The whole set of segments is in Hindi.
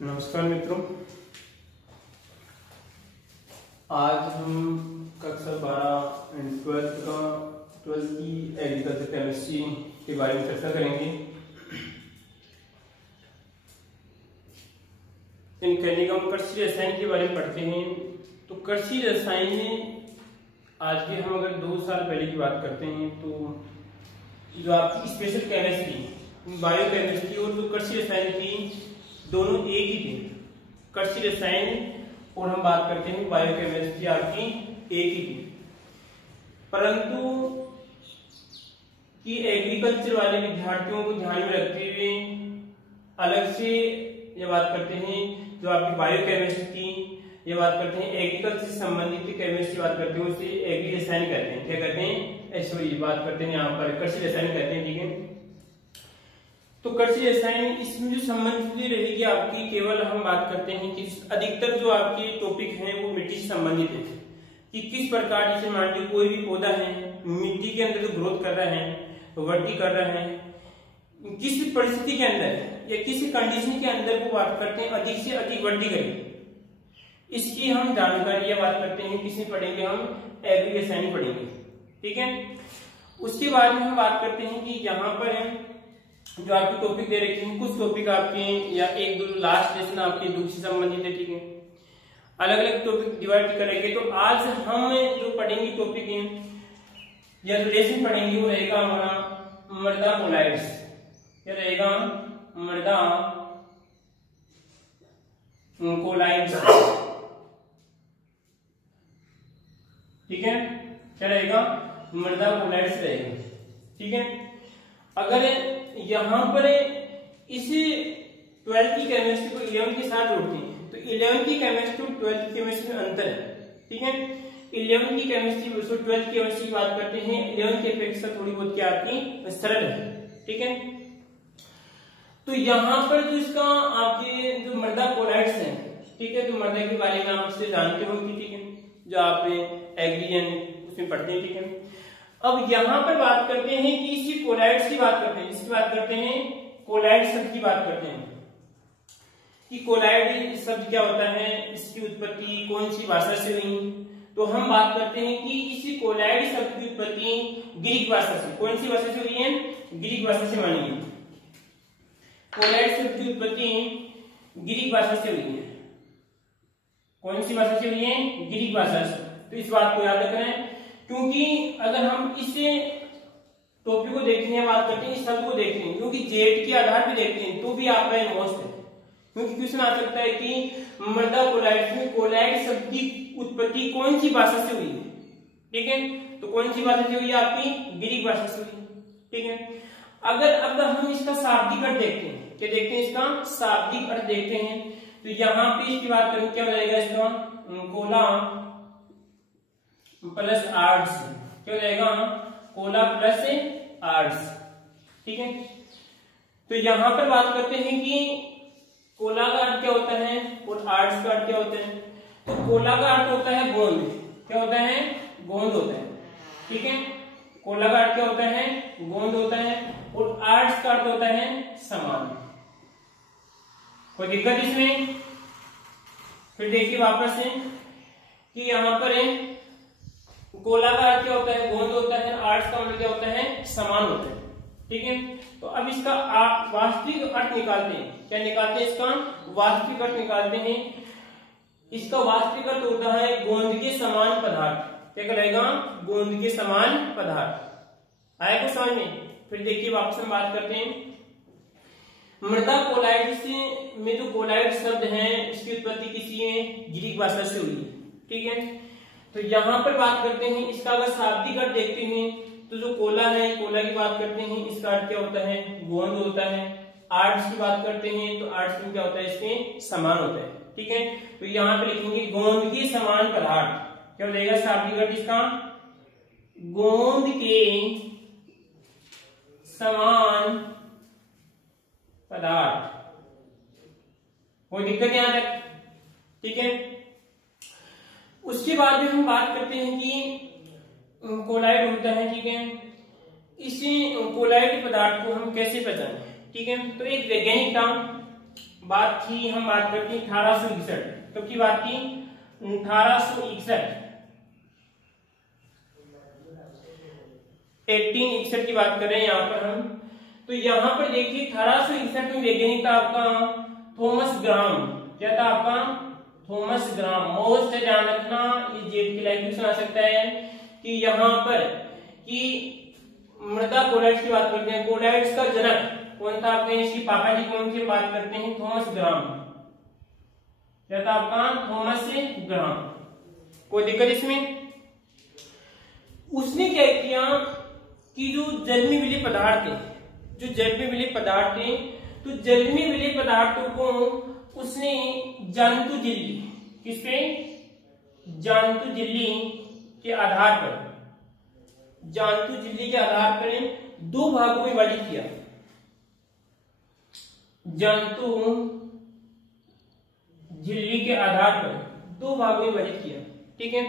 नमस्कार मित्रों, आज हम कक्षा 12 एंड 12 की एग्रीकल्चर केमिस्ट्री के बारे में चर्चा करेंगे। इनऑर्गेनिक हम कृषि रसायन के बारे में पढ़ते हैं। तो कृषि रसायन में आज के हम अगर 2 साल पहले की बात करते हैं तो जो आपकी स्पेशल केमिस्ट्री, बायो केमिस्ट्री और जो कृषि रसायन की दोनों एक ही थे। कृषि रसायन और हम बात करते हैं बायो केमिस्ट्री आपकी एक ही थी, परंतु कि एग्रीकल्चर वाले विद्यार्थियों को ध्यान में रखते हुए अलग से ये बात करते हैं जो आपकी बायो केमिस्ट्री थी, ये बात करते हैं एग्रीकल्चर से संबंधित केमिस्ट्री बात करते हैं, उसे एग्री रसायन कहते हैं। क्या कहते हैं? सॉरी, बात करते हैं यहाँ पर कृषि रसायन कहते हैं। ठीक है, तो कृषि रसायन इसमें जो संबंधित रहेगी आपकी, केवल हम बात करते हैं कि अधिकतर जो आपके टॉपिक हैं वो मिट्टी से संबंधित है कि किस प्रकार, जैसे मान लीजिए कोई भी पौधा है मिट्टी के अंदर जो ग्रोथ कर रहा है, वृद्धि कर रहा है, किस परिस्थिति के अंदर या किसी कंडीशन के अंदर वो बात करते हैं अधिक से अधिक वृद्धि करें, इसकी हम जानकारी बात करते हैं। किसमें पढ़ेंगे? हम एग्री रसायन पढ़ेंगे। ठीक है, उसके बाद में हम बात करते हैं कि यहाँ पर जो आपके टॉपिक दे रखे हैं, कुछ टॉपिक आपके या एक दो लास्ट लेसन आपके दुख से संबंधित है। ठीक है, अलग अलग टॉपिक डिवाइड करेंगे। तो आज हम जो पढ़ेंगे टॉपिक या जो लेसन पढ़ेंगे वो रहेगा हमारा मृदा कोलाइड्स। क्या रहेगा? मृदा कोलाइड्स। ठीक है, क्या रहेगा? मृदा कोलाइड्स रहेगा। ठीक है, अगर यहां पर इस 12th की केमिस्ट्री को 11th के साथ जोड़ते हैं तो 11th की केमिस्ट्री और 12th की केमिस्ट्री में अंतर है। ठीक है, 11th की केमिस्ट्री और 12th की केमिस्ट्री की बात करते हैं, 11th की अपेक्षा थोड़ी बहुत क्या आपकी सरल है। ठीक है, तो यहां पर जो इसका आपके जो मृदा कोलाइड्स है, ठीक है, तो मृदा के बारे में आप इससे जानते हो कि ठीक है, जो आप एग्री उसमें पढ़ते हैं। ठीक है, अब यहां पर बात करते हैं कि इसी कोलाइड्स की बात करते हैं, इसकी बात करते हैं कोलाइड शब्द की बात करते हैं कि कोलाइड शब्द क्या होता है, इसकी उत्पत्ति कौन सी भाषा से हुई। तो हम बात करते हैं कि इसी कोलाइड शब्द की उत्पत्ति ग्रीक भाषा से, कौन सी भाषा से हुई है? ग्रीक भाषा से मानी है। कोलाइड शब्द की उत्पत्ति ग्रीक भाषा से हुई है। कौन सी भाषा से हुई है? ग्रीक भाषा से। तो इस बात को याद रखें, क्योंकि अगर हम इस टॉपिक को देखते हैं, बात करते हैं, इस शब्द को देखते हैं, क्योंकि जेड के आधार पे देखते हैं तो भी आपका मोस्ट है, क्योंकि क्वेश्चन आ सकता है कि मृदा कोलाइड्स में कोलाइड शब्द की उत्पत्ति कौन सी भाषा से हुई है। ठीक है, तो कौन सी भाषा से हुई है? आपकी ग्रीक भाषा से हुई। ठीक है, अगर हम इसका शाब्दिक अर्थ देखते हैं, क्या देखते हैं? इसका शाब्दिक अर्थ देखते हैं, तो यहाँ पे इसकी बात करें, क्या रहेगा इसका? Cola plus arts. क्या हो जाएगा? Cola plus arts. ठीक है, तो यहां पर बात करते हैं कि कोला का अर्थ क्या होता है और आर्ट्स का अर्थ क्या होता है। तो कोला का अर्थ होता है गोंद। क्या होता है? गोंद होता है। ठीक है, कोला का अर्थ क्या होता है? गोंद होता है, और आर्ट्स का अर्थ होता है समान। कोई दिक्कत इसमें? फिर देखिए वापस से कि यहां पर है कोला का अर्थ क्या होता है? गोंद होता है, आर्ट्स का मतलब क्या होता है? समान होता है। ठीक है, तो अब इसका वास्तविक अर्थ निकालते हैं। क्या निकालते हैं? इसका वास्तविक अर्थ निकालते हैं। इसका वास्तविक अर्थ होता है गोंद के समान पदार्थ। क्या रहेगा? गोंद के समान पदार्थ। आया कुछ समझ में? फिर देखिए वापस हम बात करते हैं मृदा कोलाइड्स में जो कोलाइड शब्द है इसकी उत्पत्ति किसी है? ग्रीक भाषा से हुई है। ठीक है, तो यहां पर बात करते हैं, इसका अगर शाब्दिक अर्थ देखते हैं तो जो कोला है, कोला की बात करते हैं, इसका अर्थ क्या होता है? गोंद होता है। आर्ट्स की बात करते हैं तो आर्ट्स में क्या होता है? इसके समान होता है। ठीक है, तो यहां पे लिखेंगे गोंद के समान पदार्थ। क्या हो जाएगा शाब्दिक अर्थ इसका? गोंद के समान पदार्थ। कोई दिक्कत यहां तक? ठीक है, उसके बाद में हम बात करते हैं कि कोलाइड होता है। ठीक है, इसी कोलाइड पदार्थ को हम कैसे पहचानें? ठीक है, तो एक वैज्ञानिक नाम बात थी, हम बात करते हैं 1861। कब की बात थी? 1861, 1861 की बात कर रहे हैं यहाँ पर हम। तो यहाँ पर देखिए 1861 में वैज्ञानिक था आपका थॉमस ग्राम। क्या था आपका? थॉमस ग्राम। मोस्ट ध्यान रखना, ये जेड की लाइफ क्वेश्चन आ सकता है कि यहाँ पर कि मृदा कोलाइड्स की बात करते हैं। कोलाइड्स का जनक कौन था आपके? इसकी पापा जी कौन की बात करते हैं? थॉमस ग्राम। क्या था आपका? थॉमस ग्राम। कोई दिक्कत इसमें? उसने क्या किया कि जो जल में मिले पदार्थ थे, जो जल में मिले पदार्थ थे, तो जल में मिले पदार्थों को उसने जंतु झिल्ली, किस पे? जंतु झिल्ली के आधार पर, जंतु झिल्ली के आधार पर दो भागों में विभाजित किया। जंतु झिल्ली के आधार पर दो भागों में विभाजित किया। ठीक है,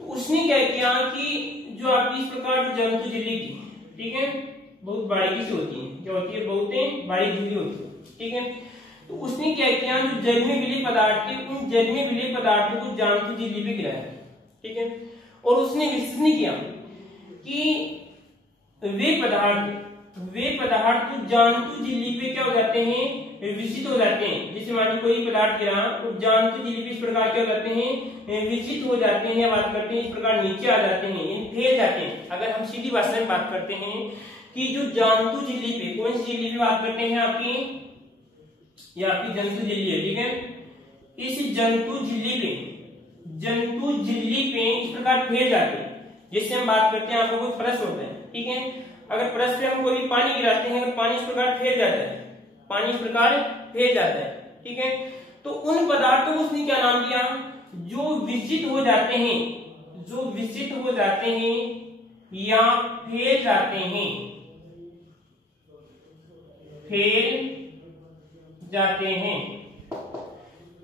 तो उसने क्या किया कि जो आपकी इस प्रकार जंतु झिल्ली थी, ठीक है, बहुत बारीकी से होती है। क्या होती है? बहुत बारीक झिल्ली होती है। ठीक है, तो उसने क्या किया, जो जल में मिले पदार्थ थे, उन जल में मिले पदार्थों को जंतु झिल्ली पे गिराया। ठीक है, और उसने विश्लेषण किया कि वे पदार्थ तो जंतु झिल्ली पे क्या हो जाते हैं? विकसित हो जाते हैं। जैसे मान लो कोई पदार्थ गिरा तो जंतु झिल्ली पे इस प्रकार क्या हो जाते हैं? विकसित हो जाते हैं, या बात करते हैं इस प्रकार नीचे आ जाते हैं, फैल जाते हैं। अगर हम सीधी भाषा में बात करते हैं कि जो जंतु झिल्ली पे, कौन सी झिल्ली पे बात करते हैं आपकी? ये आपकी जंतु झिल्ली है। ठीक है, इस जंतु झिल्ली पे इस प्रकार फैल जाते हैं। जैसे हम बात करते हैं, आपको कोई परस होता है। ठीक है, अगर परस पे हम कोई पानी गिराते हैं, अगर पानी इस प्रकार फैल जाता है, पानी इस प्रकार फैल जाता है। ठीक है, तो उन पदार्थों को उसने क्या नाम दिया? जो विकसित हो जाते हैं, जो विकसित हो जाते हैं या फैल जाते हैं,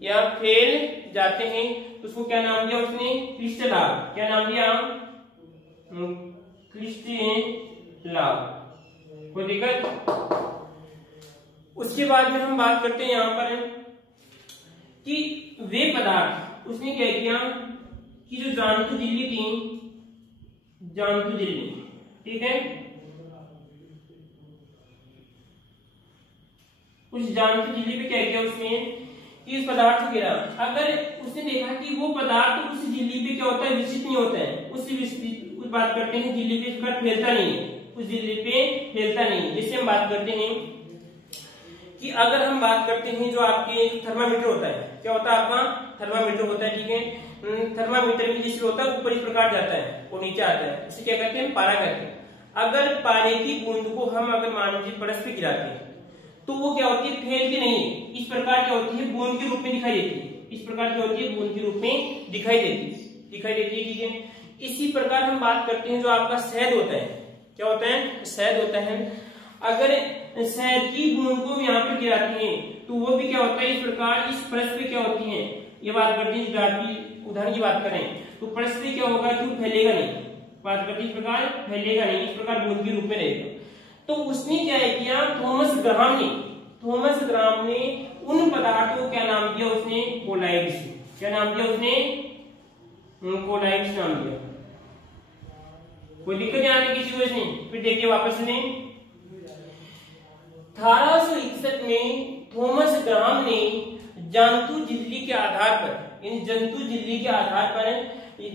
या फैल जाते हैं, तो उसको क्या नाम दिया उसने? क्रिस्टलाभ। क्या नाम दिया? क्रिस्टलाभ। कोई दिक्कत? उसके बाद में हम बात करते हैं यहां पर कि वे पदार्थ, उसने क्या किया कि जो जंतु झिल्ली थी, जंतु झिल्ली, ठीक है, उस जंतु झिल्ली पे क्या किया उसने कि इस पदार्थ को गिरा। अगर उसने देखा कि वो पदार्थ उस झिल्ली पे क्या होता है? विकसित नहीं होता है, उस बात करते हैं झिल्ली पे फैलता नहीं है, उस झिल्ली पे फैलता नहीं है। जिससे हम बात करते हैं कि अगर हम बात करते हैं जो आपके थर्मामीटर होता है, क्या होता है आपका? थर्मामीटर होता है। ठीक है, थर्मामीटर में जिससे होता है ऊपर इस प्रकार जाता है और नीचे आता है, इसे क्या कहते हैं? पारा कहते हैं। अगर पारे की बूंद को हम अगर मान लीजिए परस पे गिराते हैं तो वो क्या होती है? फैलती नहीं है, इस प्रकार क्या होती है? बूंद के रूप में दिखाई देती है। इस प्रकार क्या होती है? बूंद के रूप में दिखाई देती है। ठीक है, इसी प्रकार हम बात करते हैं जो आपका शहद होता है। क्या होता है? शहद होता है। अगर शहद की बूंद को यहाँ पे गिराते हैं तो वो भी क्या होता है? इस प्रकार इस परस पे क्या होती है? ये बात करते हैं, उदाहरण की बात करें तो परस पे क्या होगा कि फैलेगा नहीं, बात करते इस प्रकार फैलेगा नहीं, इस प्रकार बूंद के रूप में रहेगा। तो उसने क्या किया? थॉमस ग्राम ने उन पदार्थों को क्या नाम दिया उसने? कोलाइड्स। क्या नाम दिया उसने? कोलाइड्स नाम दिया। कोई दिक्कत यहाँ पे किसी को इसमें? फिर देखिए वापस में 1861 में थॉमस ग्राम ने जंतु झिल्ली के आधार पर, इन जंतु झिल्ली के आधार पर,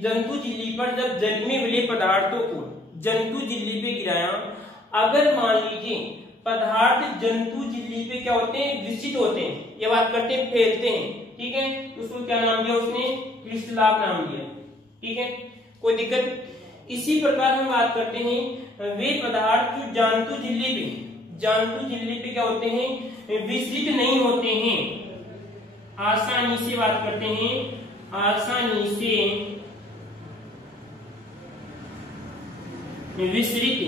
जंतु झिल्ली पर जब जल में मिले पदार्थों को जंतु झिल्ली पे गिराया, अगर मान लीजिए पदार्थ जंतु झिल्ली पे क्या होते हैं? विकसित होते हैं, ये बात करते हैं फैलते हैं। ठीक है, उसको क्या नाम दिया उसने? क्रिस्टलाभ नाम दिया। ठीक है, कोई दिक्कत? इसी प्रकार हम बात करते हैं वे पदार्थ जो जंतु झिल्ली पे क्या होते हैं? विकसित नहीं होते हैं, आसानी से बात करते हैं, आसानी से विस्तृत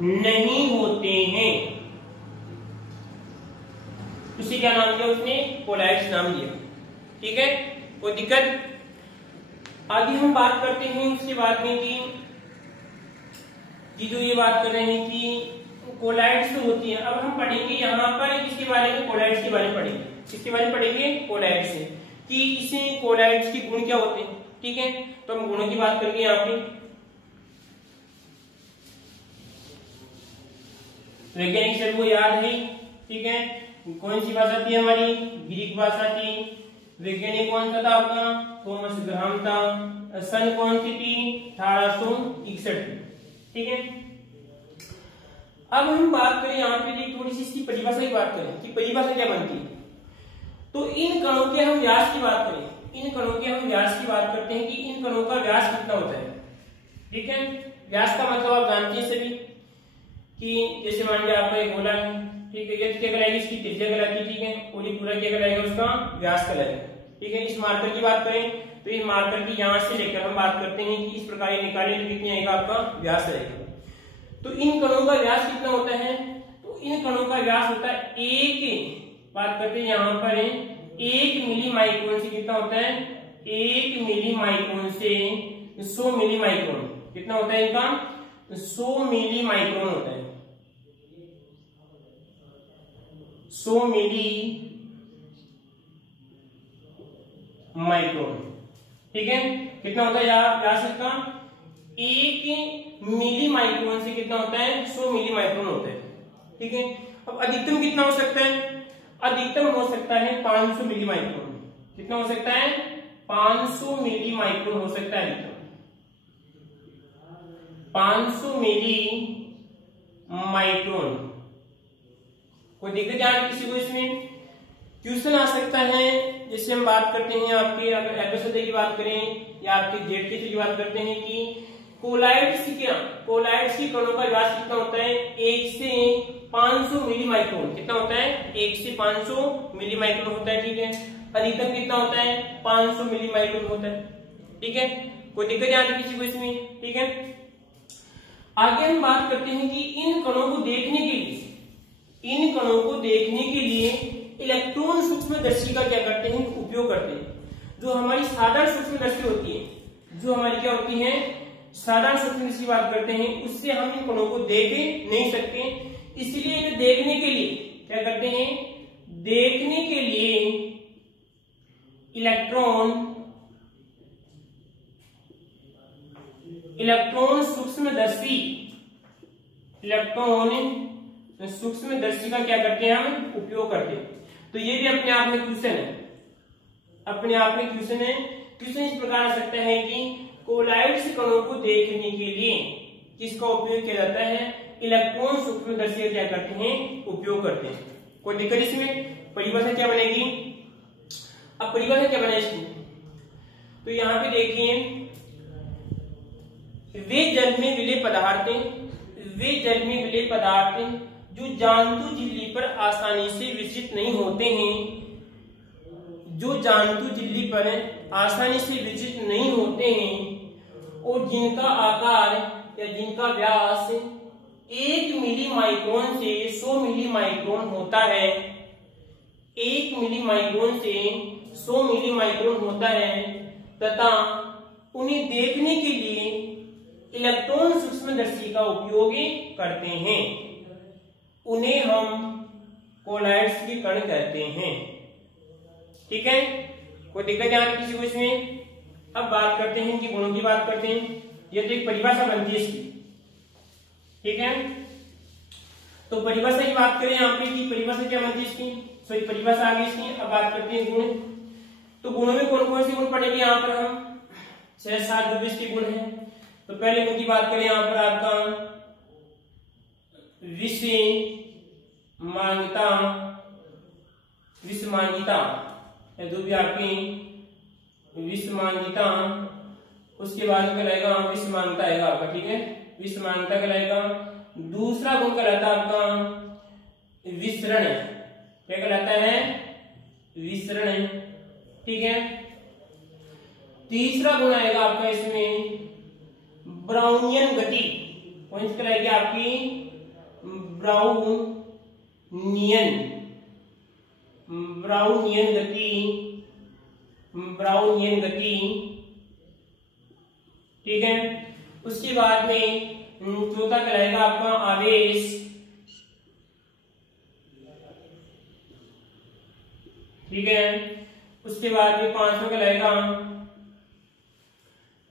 नहीं होते हैं, उसे क्या नाम दिया उसने? कोलाइड्स नाम दिया। ठीक है, कोई दिक्कत? आगे हम बात करते हैं उसके बाद में कि जो ये बात कर रहे हैं कि कोलाइड्स तो होती है। अब हम पढ़ेंगे यहाँ पर किसके बारे में, कोलाइड्स के बारे में पढ़ेंगे। किसके बारे में पढ़ेंगे, कोलाइड्स से, कि इसे कोलाइड्स के गुण क्या होते हैं। ठीक है, तो हम गुणों की बात करेंगे यहाँ पे। वैज्ञानिक शब्द को याद है। ठीक है, कौन सी भाषा थी हमारी, ग्रीक भाषा थी। वैज्ञानिक कौन सा था आपका, थॉमस ग्राहम था। सन कौन सी थी, 1861। ठीक है, अब हम बात करें यहाँ पे थोड़ी सी इसकी परिभाषा की बात करें कि परिभाषा क्या बनती है। तो इन कणों के हम व्यास की बात करें, इन कणों के हम व्यास की बात करते हैं कि इन कणों का व्यास कितना होता है। ठीक है, व्यास का मतलब आप जानते हैं सभी कि जैसे मान लीजिए आपका एक गोला है। ठीक है, ये क्या कहलाएगी, इसकी त्रिज्या कहलाती है। ठीक है, और ये पूरा क्या कहलाएगा, उसका व्यास कहलाएगा। ठीक है, इस मार्कर की बात करें तो इस मार्कर की यहाँ से लेकर हम बात करते हैं कि इस प्रकार ये निकालें तो कितनी आएगा, आपका व्यास रहेगा। तो इन कणों का व्यास कितना होता है, तो इन कणों का व्यास होता है बात करते हैं यहाँ पर 1 मिली माइक्रोन से कितना होता है, 1 मिली माइक्रोन से 100 मिली माइक्रोन। कितना होता है इनका, 100 मिली माइक्रोन होता है, 100 मिली माइक्रोन। ठीक है, कितना होता है यार व्यास इसका, 1 मिली माइक्रोन से कितना होता है, 100 मिली माइक्रोन होता है। ठीक है, अब अधिकतम कितना हो सकता है, अधिकतम हो सकता है 500 मिली माइक्रोन। कितना हो सकता है, 500 मिली माइक्रोन हो सकता है अधिकतम, 500 मिली माइक्रोन। कोई दिक्कत आ किसी को इसमें, क्वेश्चन आ सकता है। जैसे हम बात करते हैं आपके, अगर एपिसोड की बात करें या आपके जेड की बात करते हैं कि कोलाइड्स की कणों का व्यास कितना होता है, 1 से 500 मिली माइक्रोन। कितना होता है, 1 से 500 मिली माइक्रोन होता है। ठीक है, अधिकतम कितना होता है, 500 मिली माइक्रोन होता है। ठीक है, कोई दिक्कत नहीं आती किसी को इसमें। ठीक है, आगे हम बात करते हैं कि इन कणों को देखने के लिए इलेक्ट्रॉन सूक्ष्मदर्शी का क्या करते हैं, उपयोग करते हैं। जो हमारी साधारण सूक्ष्मदर्शी होती है, जो हमारी क्या होती है, साधारण सूक्ष्मदर्शी की बात करते हैं, उससे हम इन कणों को देख नहीं सकते। इसलिए इन्हें देखने के लिए क्या करते हैं, देखने के लिए इलेक्ट्रॉन सूक्ष्मदर्शी का क्या करते हैं, हम उपयोग करते हैं। तो ये भी अपने आप में क्वेश्चन है। क्वेश्चन इस प्रकार आ सकता है कि कोलाइड्स कणों को देखने के लिए किसका उपयोग किया जाता है, इलेक्ट्रॉन सूक्ष्मदर्शी का क्या करते हैं, उपयोग करते हैं। कोई दिक्कत इसमें, परिभाषा क्या बनेगी। अब परिभाषा क्या बने इसकी, तो यहाँ पे देखिए, वे जल में विलय पदार्थ जो जांतु झिल्ली पर आसानी से विकसित नहीं होते हैं, और जिनका आकार या जिनका व्यास 1 मिली माइक्रोन से 100 मिली माइक्रोन होता है, 1 मिली माइक्रोन से 100 मिली माइक्रोन होता है, तथा उन्हें देखने के लिए इलेक्ट्रॉन सूक्ष्मदर्शी का उपयोग करते हैं। उन्हें हम कोलाइड्स के कण कहते हैं। ठीक है, कोई दिक्कत नहीं किसी को इसमें। अब बात करते हैं कि गुणों की बात करते हैं। ये तो एक परिभाषा बनती है इसकी। ठीक है, तो परिभाषा की बात करें यहाँ पे कि परिभाषा क्या बनती है इसकी, सॉरी परिभाषा आ गई इसकी। अब बात करते हैं गुण। तो गुणों में कौन कौन से गुण पढ़ेंगे यहाँ पर हम, 6-7 जो भी इसके गुण हैं। तो पहले गुण की बात करें यहाँ पर आपका विषमांगिता जो भी आपकी विषमांगिता, उसके बाद में रहेगा विषमांगता आएगा आपका। ठीक है, विषमांगता कहलाएगा। दूसरा गुण कहलाता है आपका विसरण। क्या कहलाता है, विसरण। ठीक है, तीसरा गुण आएगा आपका इसमें ब्राउनियन गति। कौन सी कहलाएगी आपकी, ब्राउनियन गति। ठीक है, उसके बाद में चौथा कहलाएगा आपका आवेश। ठीक है। उसके बाद में 5वां कहलाएगा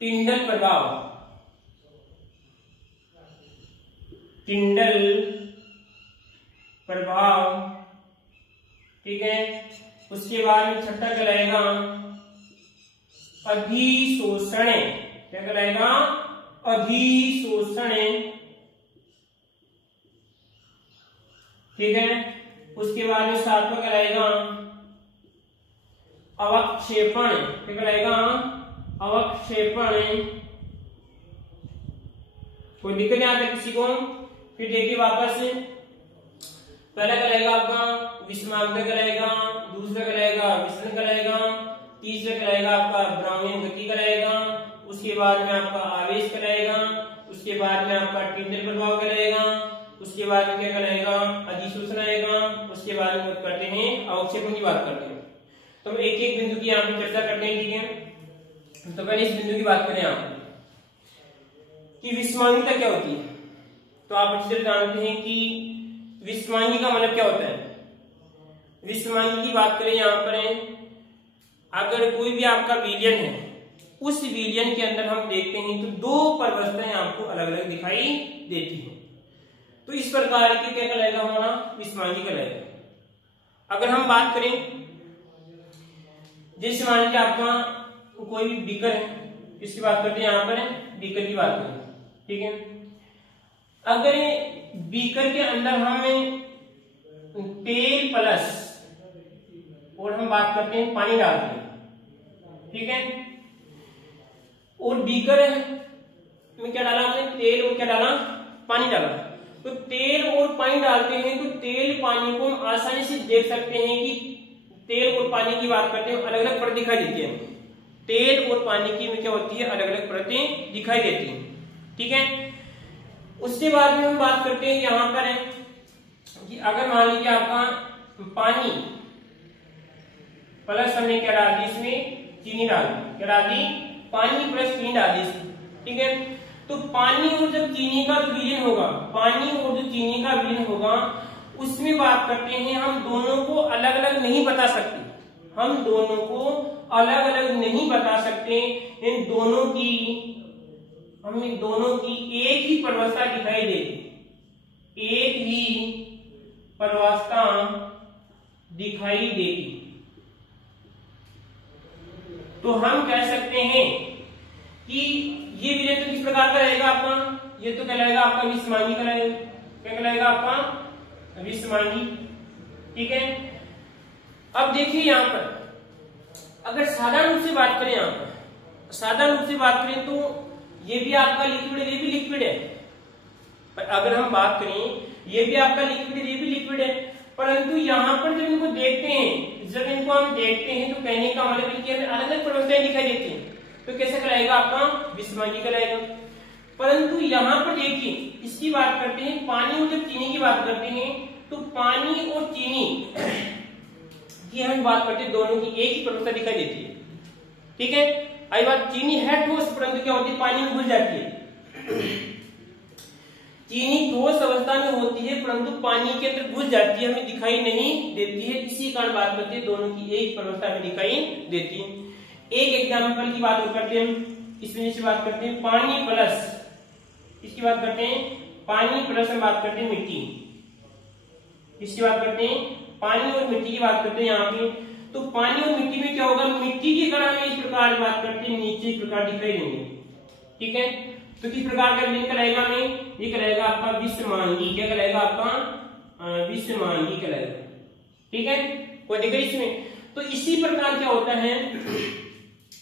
टिंडल प्रभाव, टिंडल प्रभाव, ठीक है। उसके बाद में 6ठा कहलाएगा अधिशोषण, क्या कहलाएगा? अधिशोषण, ठीक है। उसके बाद में 7वां कहलाएगा अवक्षेपण, क्या कहलाएगा? अवक्षेपण। कोई दिक्कत नहीं आता किसी को? फिर देखिए वापस, पहला कहलाएगा आपका विषमांतर कहलाएगा, दूसरा कहलाएगा विसरण कहलाएगा, तीसरा कहलाएगा आपका ब्राउनियन गति कहलाएगा, उसके बाद में आपका आवेश कहलाएगा, उसके बाद में आपका टिंडल प्रभाव कहलाएगा, उसके बाद में क्या कहलाएगा? अधिशोषण आएगा, उसके बाद में करते हैं अवक्षेपण की बात करते हैं। तो हम एक एक बिंदु की यहाँ पे चर्चा करते हैं, ठीक है। तो पहले इस बिंदु की बात करें आप कि विषमांगिता क्या होती है। तो आप अच्छे से जानते हैं कि विषमांगी का मतलब क्या होता है। विषमांगी की बात करें यहाँ पर, अगर कोई भी आपका विलयन है, उस विलयन के अंदर हम देखते हैं तो दो परवस्थाएं आपको अलग अलग दिखाई देती हैं। तो इस प्रकार की क्या कहलाएगा? हमारा विषमांगी कहलाएगा। अगर हम बात करें, जैसे मान लीजिए आपका कोई भी बीकर है, इसकी बात करते हैं, यहाँ पर बीकर की बात करें, ठीक है। अगर बीकर के अंदर हमें तेल प्लस और हम बात करते हैं पानी डालते हैं, ठीक है। और बीकर में क्या डाला हमने? तेल और क्या डाला? पानी डाला। तो तेल और पानी डालते हैं तो तेल पानी को हम आसानी से देख सकते हैं कि तेल और पानी की बात करते हैं अलग अलग परत दिखाई देती है। तेल और पानी की में क्या होती है? अलग अलग परतें दिखाई देती हैं, ठीक है। उसके बाद में हम बात करते हैं यहाँ पर कि अगर मान लीजिए आपका पानी प्लस हमने क्या डाल दी? इसमें चीनी डाल दी। क्या डाल दी? पानी प्लस चीनी डाल दी इसमें, ठीक है। तो पानी और जब चीनी का विलयन होगा, पानी और जो चीनी का विलयन होगा, उसमें बात करते हैं हम दोनों को अलग अलग नहीं बता सकते, हम दोनों को अलग अलग नहीं बता सकते। इन दोनों की, हमें दोनों की एक ही परवस्था दिखाई देगी, एक ही परवस्था दिखाई देगी। तो हम कह सकते हैं कि ये विलयन तो किस प्रकार का रहेगा आपका? ये तो कहलाएगा आपका विषमांगी कहलाएगा। क्या कहलाएगा आपका? विषमांगी, ठीक है। अब देखिए यहाँ पर अगर साधारण रूप से बात करें, यहाँ पर साधारण रूप से बात करें तो ये भी आपका लिक्विड है, ये भी लिक्विड है। पर अगर हम बात करें ये भी आपका लिक्विड है, ये भी लिक्विड है, परंतु यहाँ पर जब इनको देखते हैं, जब इनको हम देखते हैं तो कहने का मतलब है कि हमें अलग अलग परवस्थाएं दिखाई देती हैं। तो कैसे कहलाएगा? आपका विषमांगी कहलाएगा। परंतु यहाँ पर देखिए, इसकी बात करते हैं पानी और जब चीनी की बात करते हैं तो पानी और चीनी की हम बात करते हैं, दोनों की एक ही परवस्था दिखाई देती है, ठीक है। आई बात, चीनी है ठोस, परंतु क्या होती है? पानी में घुल जाती है। चीनी ठोस अवस्था में होती है परंतु पानी के अंदर घुल जाती है, हमें दिखाई नहीं देती है। इसी कारण बात करते हैं दोनों की एक परवस्था में दिखाई देती है। एक एग्जाम्पल की बात करते हैं, इसमें से बात करते हैं पानी प्लस, इसकी बात करते हैं पानी प्लस हम बात करते हैं मिट्टी, इसकी बात करते हैं पानी और मिट्टी की बात करते हैं यहाँ पे। तो पानी और मिट्टी में क्या होगा? मिट्टी की कणा में इस प्रकार बात करते हैं नीचे इस प्रकार दिखाई देंगे, ठीक है। तो किस प्रकार का विलयन कहलाएगा? हमें ये कहलाएगा आपका विषमांगी। क्या कहलाएगा? आपका विषमांगी कहलाएगा, ठीक है। कोई दिक्कत इसमें? तो इसी प्रकार क्या होता है,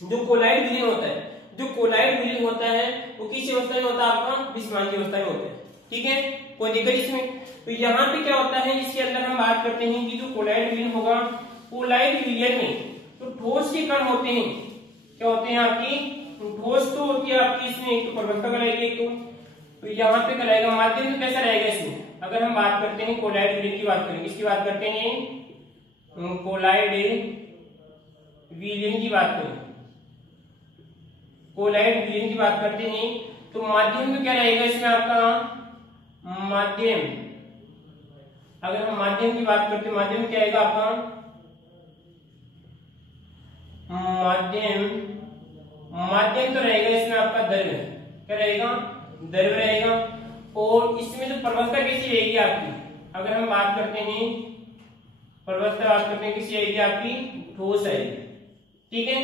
जो कोलाइड विलयन होता है, जो कोलाइड विलयन होता है वो किस अवस्था में होता है? आपका विषमांगी अवस्था में होता है, ठीक है। कोई दिक्कत इसमें? तो यहाँ पे क्या होता है, इसके अंदर हम बात करते हैं कि जो कोलाइड विलयन होगा, कोलाइड विलयन में तो ठोस के कण होते हैं, क्या होते हैं आपकी? ठोस तो होती है आपकी इसमें एक तो परवस्था कहलाएगी, एक तो यहाँ पे कहलाएगा माध्यम में कैसा रहेगा इसमें। अगर हम बात करते हैं कोलाइड विलयन की बात करें, किसकी बात करते हैं? कोलाइड विलयन की बात करें, कोलाइड विलयन की बात करते हैं तो माध्यम में क्या रहेगा इसमें आपका? माध्यम, अगर हम माध्यम की बात करते हैं, माध्यम क्या आएगा आपका? माध्यम, माध्यम तो रहेगा इसमें आपका द्रव्य, क्या रहेगा, द्रव्य रहेगा। और इसमें जो प्रवस्था कैसी रहेगी आपकी, अगर हम बात करते हैं प्रवस्था, बात करते हैं किसी आएगी आपकी, ठोस आएगी, ठीक है।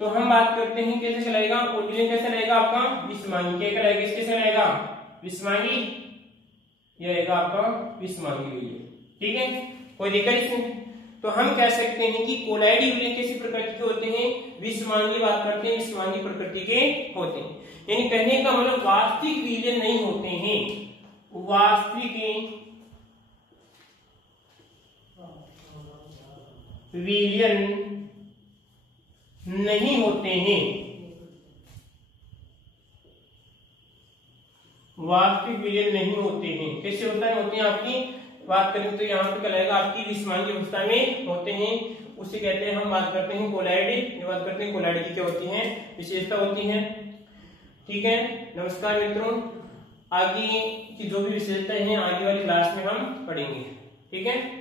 तो हम बात करते हैं कैसे चलेगा, और विलयन कैसे रहेगा आपका, विषमांगी, क्या रहेगा, कैसे रहेगा, विषमांगी, ये रहेगा आपका विषमांगी विलयन, ठीक है। कोई दिक्कत इसमें? तो हम कह सकते हैं कि कोलाइडी विलयन कैसी प्रकृति के होते हैं, विषमांगी, बात करते हैं विषमांगी प्रकृति के होते हैं। यानी कहने का मतलब वास्तविक विलयन नहीं होते हैं, वास्तविक विलयन नहीं होते हैं, वास्तविक विलयन नहीं होते हैं। कैसे होता है, होते हैं आपकी, बात करें तो यहाँ पे कहलाएगा आपकी विषमांगी अवस्था में होते हैं, उसे कहते हैं, हम बात करते हैं कोलाइड, बात करते हैं कोलाइड की क्या होती है, विशेषता होती है, ठीक है। नमस्कार मित्रों, आगे की जो भी विशेषताएं हैं आगे वाली क्लास में हम पढ़ेंगे, ठीक है।